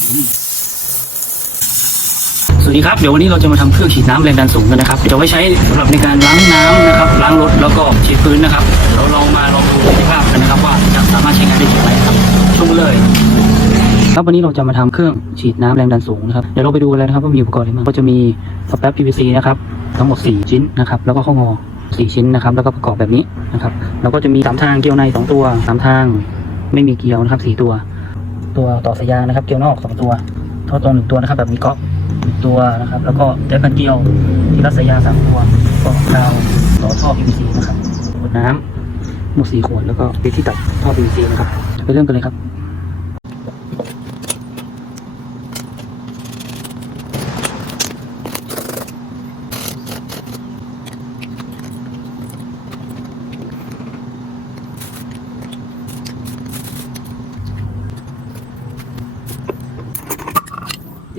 สวัสดีครับ เดี๋ยววันนี้เราจะมาทำเครื่องฉีดน้ำแรงดันสูงกันนะครับจะไว้ใช้สำหรับในการล้างน้ำนะครับล้างรถแล้วก็ฉีดพื้นนะครับ เราลองมาลองดูประสิทธิภาพกันนะครับ ว่าจะสามารถใช้งานได้จริงไหมครับชมเลยครับวันนี้เราจะมาทำเครื่องฉีดน้ำแรงดันสูงนะครับเดี๋ยวเราไปดูกันเลยนะครับว่ามีอุปกรณ์อะไรบ้างก็จะมีสแปร PVC นะครับทั้งหมด 4 ชิ้นนะครับแล้วก็ข้องอ4ชิ้นนะครับแล้วก็ประกอบแบบนี้นะครับแล้วก็จะมีสามทางเกลียวใน 2 ตัวสามทางไม่มีเกลียวนะครับ4ตัว ตัวต่อสายยางนะครับเกลียวนอก2ตัวท่อตรงหนึ่งตัวนะครับ แบบมีก๊อกหนึ่งตัวนะครับ แล้วก็แจ็คกันเกลียวที่รัดสายยางสามตัวก็กาวต่อท่อ PVC นะครับขวดน้ำหมดสี่ขวดแล้วก็ไปที่ตัดท่อ PVC นะครับไปเริ่มกันเลยครับ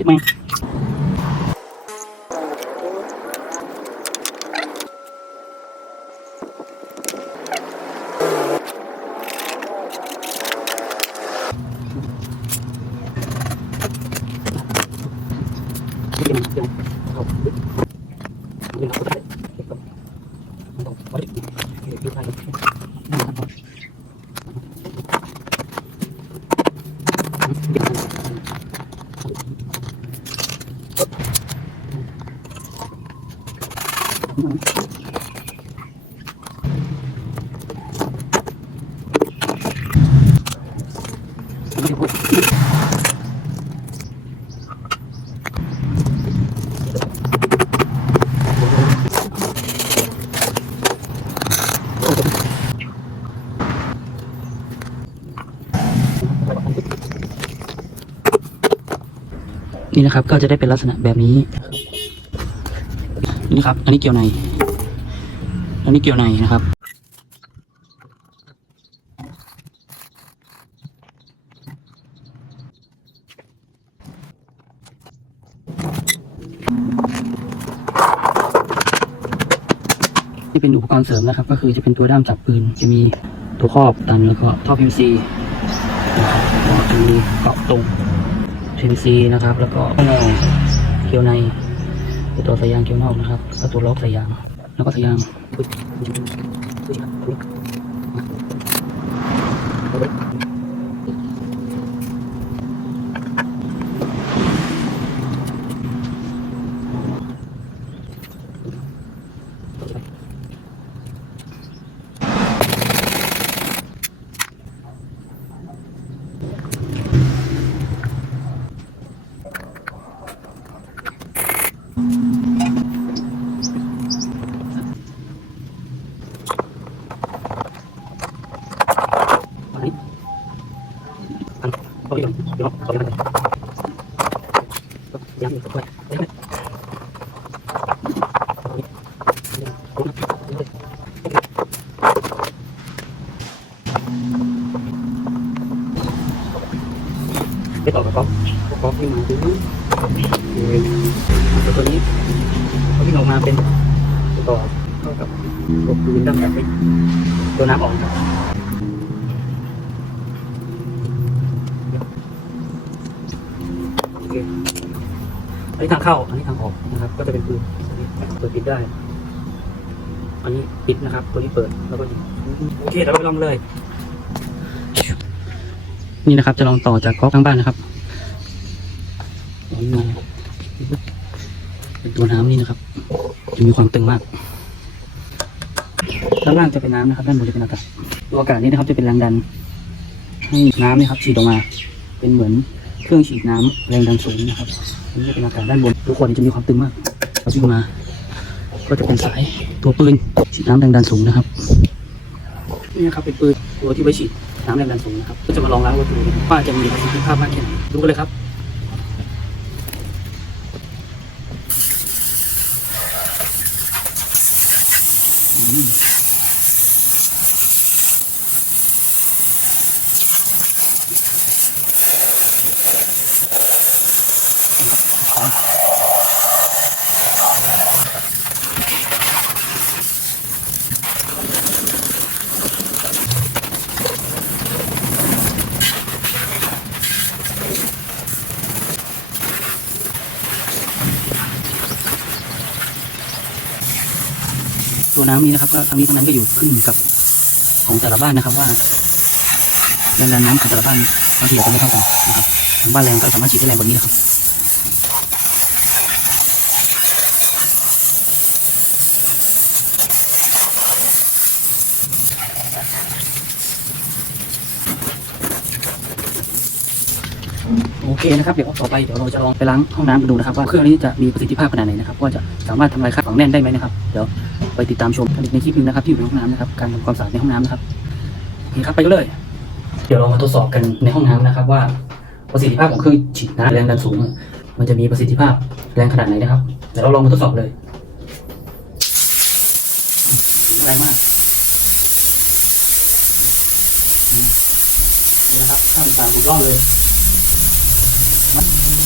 chứ mày Thank you. นี่นะครับก็จะได้เป็นลักษณะแบบนี้นะครับ นี่ครับ อันนี้เกี่ยวใน อันนี้เกี่ยวในนะครับนี่เป็นอุปกรณ์เสริมนะครับ ก็คือจะเป็นตัวด้ามจับปืน จะมีตัวครอบตันแล้วก็ท่อ PVC นะครับก็จะมีเกาะตรง PVC นะครับ แล้วก็ข้างนอกเกี่ยวใน คือตัวสายยางเกี่ยวนอกนะครับแล้วตัวล็อกสายยาง แล้วก็สายยางปึ๊บปึ๊บปึ๊บอันนี้อัน ก็ยังเดี๋ยวต่อไปกันยังอีกด้วยไปต่อกับก๊อกก๊อกที่มาถึงตัวตัวนี้เขาที่ออกมาเป็นต่อเข้ากับตัวปืนตั้งแต่ตัวน้ำออก โอเคอั นนี้ทางเข้า อันนี้ทางออกนะครับ ก็จะเป็นปืนเปิดปิดได้ อันนี้ปิดนะครับ ตัวนี้เปิดแล้วก็โอเคเดี๋ยวเราไปลองเลย นี่นะครับ จะลองต่อจากก๊อกทางบ้านนะครับเป็นตัวน้ำนี่นะครับ จะมีความตึงมาก ด้านล่างจะเป็นน้ำนะครับ ด้านบนจะเป็นอากาศ ตัวอากาศนี้นะครับ จะเป็นแรงดัน ให้น้ำนี่ครับฉีดออกมา เป็นเหมือนเครื่องฉีดน้ำแรงดันสูงนะครับ นี่เป็นอากาศด้านบน ทุกคนจะมีความตึงมากพอวิ่งมา ก็จะเป็นสายตัวปืนฉีดน้ำแรงดันสูงนะครับ นี่นะครับเป็นปืนตัวที่ไว้ฉีดน้ำแรงดันสูงนะครับ ก็จะมาลองล้างวัตถุว่าจะมีประสิทธิภาพมากแค่ไหนดูกันเลยครับอืม ตัวน้ำนี้นะครับก็ทั้งนี้ทั้งนั้นก็อยู่ขึ้นกับของแต่ละบ้านนะครับว่าแรงดันน้ำของแต่ละบ้านบางทีอาจจะไม่เท่ากันนะครับบางบ้านแรงก็สามารถฉีดได้แรงกว่านี้นะครับโอเคนะครับเดี๋ยวต่อไปเดี๋ยวเราจะลองไปล้างห้องน้ำกันดูนะครับว่าเครื่องนี้จะมีประสิทธิภาพขนาดไหนนะครับว่าจะสามารถทำลายค่าฝังแน่นได้ไหมนะครับเดี๋ยว ไปติดตามชมกันอีกในคลิปหนึงนะครับที่อยู่ในห้องน้ำนะครับการทำความสะอาดในห้องน้ำนะครับโอเคครับไปกันเลย เดี๋ยวเรามาทดสอบกันในห้องน้ำนะครับ ว่าประสิทธิภาพของเครื่องฉีดน้ำแรงดันสูงมันจะมีประสิทธิภาพแรงขนาดไหนนะครับเดี๋ยวเราลองมาทดสอบเลยแรงมากนี่นะครับข้ามตามถูกรอบเลย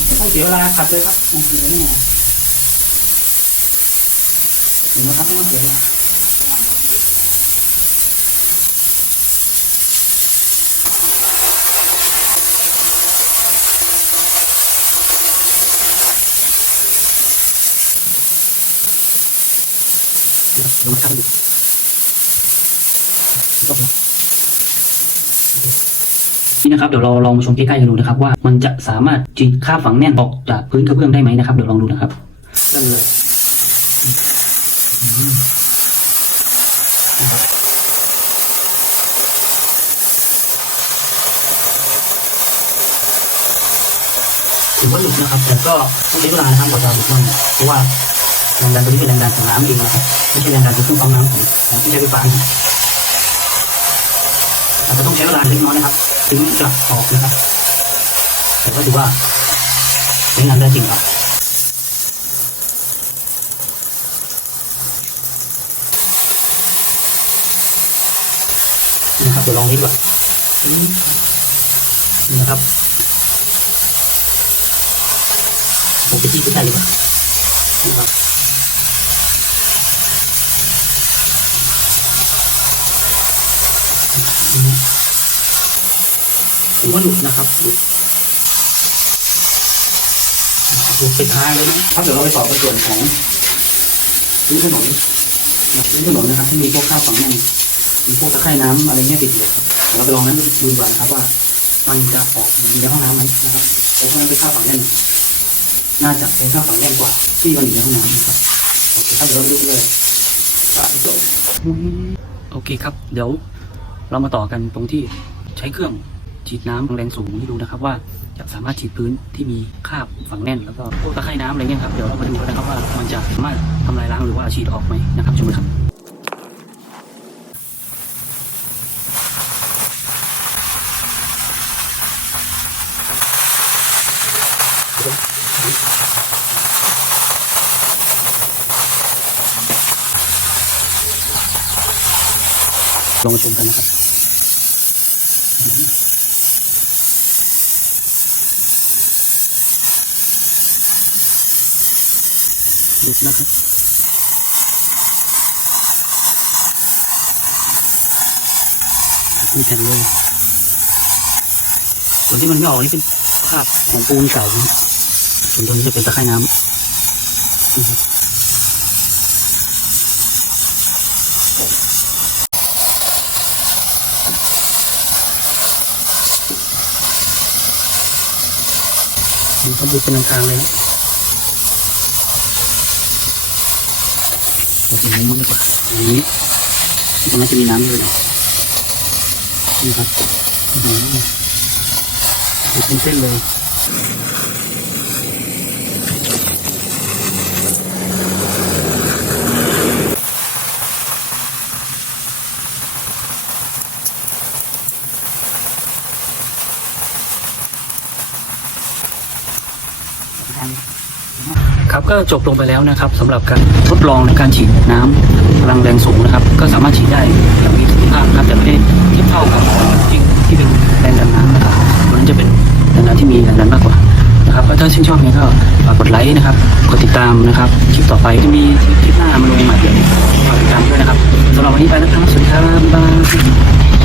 ไม่ต้องเสียเวลาขัดเลยครับโอ้โหนี่ไเห็นไหมครับไม่ต้องเสียเวลาเดี๋ยวมาทำดูจบแล้วนี่นะครับเดี๋ยวเราลองมาชมใกล้ๆกันดูนะครับว่ามันจะสามารถจีดค่าฝังแน่นออกจากพื้นกระเบื้องได้ไหมนะครับเดี๋ยวลองดูนะครับเริ่มเลยอืมนะครับ ถือว่าหลุดนะครับ แต่ก็ต้องใช้เวลานะครับกว่าจะหลุดบ้างเพราะว่าแรงดันตัวนี้เป็นแรงดันของน้ำเองนะครับไม่ใช่แรงดันจากเครื่องปั๊มน้ำของของที่ใช้ไฟฟ้าอาจจะต้องใช้เวลาเล็กน้อยนะครับ ถึงจะออกนะครับแต่ก็ถือว่าใช้งานได้จริงครับ นะครับเดี๋ยวลองนี้ก่อนนี่นะครับผมไปที่ใกล้ๆดีกว่านี่ครับถือว่าหลุดนะครับหลุดดูไปท้ายเลยนะครับเดี๋ยวเราไปต่อในส่วนของพื้นถนนพื้นถนนนะครับที่มีพวกข้าวฝังแน่น มีพวกตะไคร่น้ำอะไรเงี้ยติดอยู่ครับเราไปลองนั้นดูดีกว่านะครับว่า มันจะออกอยู่ในห้องน้ำไหมนะครับเพราะว่านั้นเป็นข้าวฝังแน่นน่าจะเป็นข้าวฝังแน่นกว่า ที่มันอยู่ในห้องน้ำนะครับโอเคครับเดี๋ยวเราดูเลยไปจบโอเคครับ เดี๋ยวเรามาต่อกันตรงที่ใช้เครื่องฉีดน้ำแรงสูงให้ดูนะครับว่าจะสามารถฉีดพื้นที่มีคราบฝังแน่น แล้วก็พวกตะไคร่น้ำอะไรเงี้ยครับเดี๋ยวเรามาดูกันนะครับว่ามันจะสามารถทำลายล้างหรือว่าฉีดออกไหมนะครับชมครับ ลงมาชมกันนะครับหยุดนะครับมีแผ่นเลยส่วนที่มันไม่ออกนี่เป็นคราบของปูนเก่านะส่วนตรงนี้จะเป็นตะไคร่น้ำนะครับ ดูเขาดูเป็นทางๆเลยนะเราจะมุมมันดีกว่าอย่างนี้ตรงนั้นจะมีน้ำอยู่เลยนี่ครับอื้อหือเป็นเส้นเลย ก็จบลงไปแล้วนะครับสำหรับการทดลองในการฉีดน้ำพลังแรงสูงนะครับ ก็สามารถฉีดได้อย่างมีประสิทธิภาพครับแต่ไม่ได้เทียบเท่ากับจริงที่เป็นแรงดันน้ำนะครับมันจะเป็นแรงดันที่มีแรงดันมากกว่านะครับถ้าชื่นชอบนี่ยก็ฝากกดไลค์นะครับกดติดตามนะครับคลิปต่อไปจะมีคลิปหน้ามาลงใหม่เดี๋ยวฝากติดตามด้วยนะครับสำหรับวันนี้ไปแล้วครับสวัสดีครับบ๊ายบาย